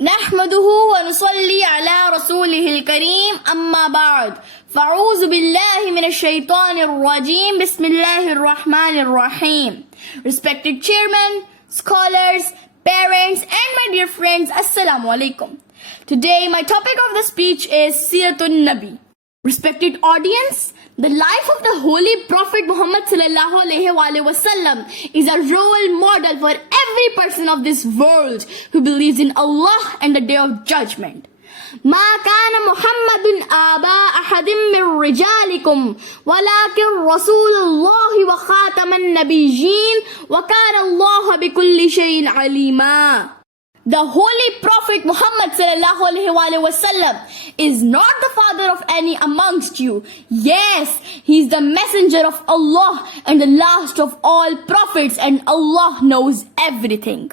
نحمده ونصلي على رسوله الكريم أما بعد فأعوذ بالله من الشيطان الرجيم بسم الله الرحمن الرحيم. Respected chairman, scholars, parents and my dear friends, Assalamu alaikum. Today my topic of the speech is Milad-un-Nabi. Respected audience, the life of the Holy Prophet Muhammad SAW is a role model for every person of this world who believes in Allah and the Day of Judgment. ما كان محمد آبا أحد من رجالكم ولكن رسول الله وخاتم النبيين وكان الله بكل شيء عليما. The Holy Prophet Muhammad SAW is not the father of any amongst you. Yes, he is the messenger of Allah and the last of all prophets, and Allah knows everything.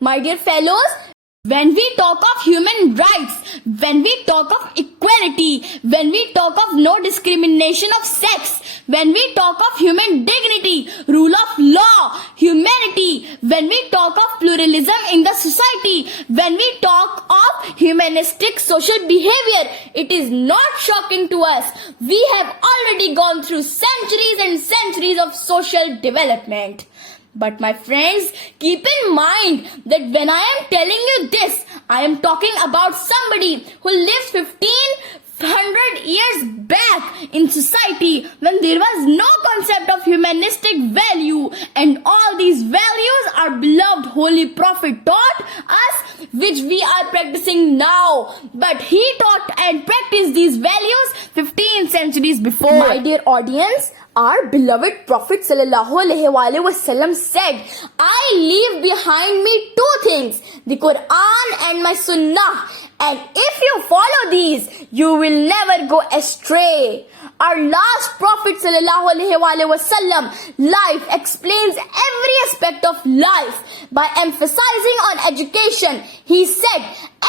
My dear fellows, when we talk of human rights, when we talk of equality, when we talk of no discrimination of sex, when we talk of human dignity, rule of law, humanity, when we talk of pluralism in the society, when we talk of humanistic social behavior, it is not shocking to us. We have already gone through centuries and centuries of social development. But my friends, keep in mind that when I am telling you this, I am talking about somebody who lives 1500 years back in society when there was no concept of humanistic value, and all these values our beloved Holy Prophet taught us, which we are practicing now. But he taught and practiced these values 15 centuries before. My dear audience, our beloved Prophet ﷺ said, I leave behind me two things, the Quran and my Sunnah. And if you follow these, you will never go astray. Our last Prophet ﷺ life explains every aspect of life by emphasizing on education. He said,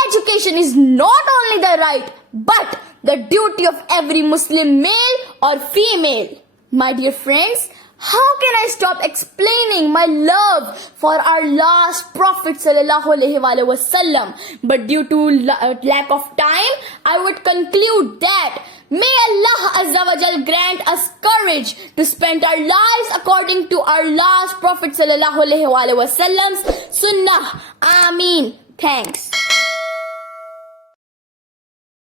education is not only the right, but the duty of every Muslim male or female. My dear friends, how can I stop explaining my love for our last Prophet ﷺ? But due to lack of time, I would conclude that may Allah Azza wa Jal grant us courage to spend our lives according to our last Prophet ﷺ's Sunnah. Ameen. Thanks.